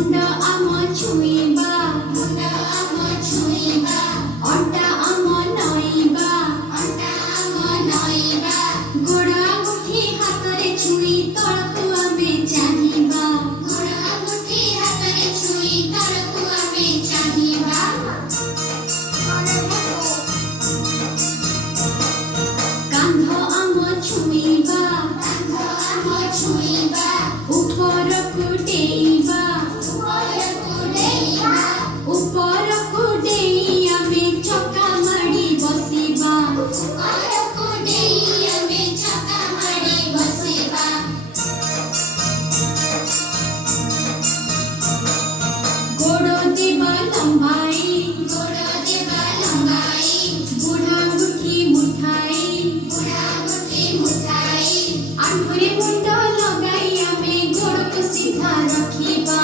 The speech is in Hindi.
मुंड आम छुईबा अंटा आम नईबा गोड़ा गुठी हाथ रे छुई तळकु आमे चाहिबा कांध आम छुईबा ऊपर कुटेइबा आमे चका माड़ी बसिबा गोड़ देबा लंबाई बुढ़ा गुठी मुठाई आंगुरे मुंड लगाई आमे गोड़ को सीधा रखिबा।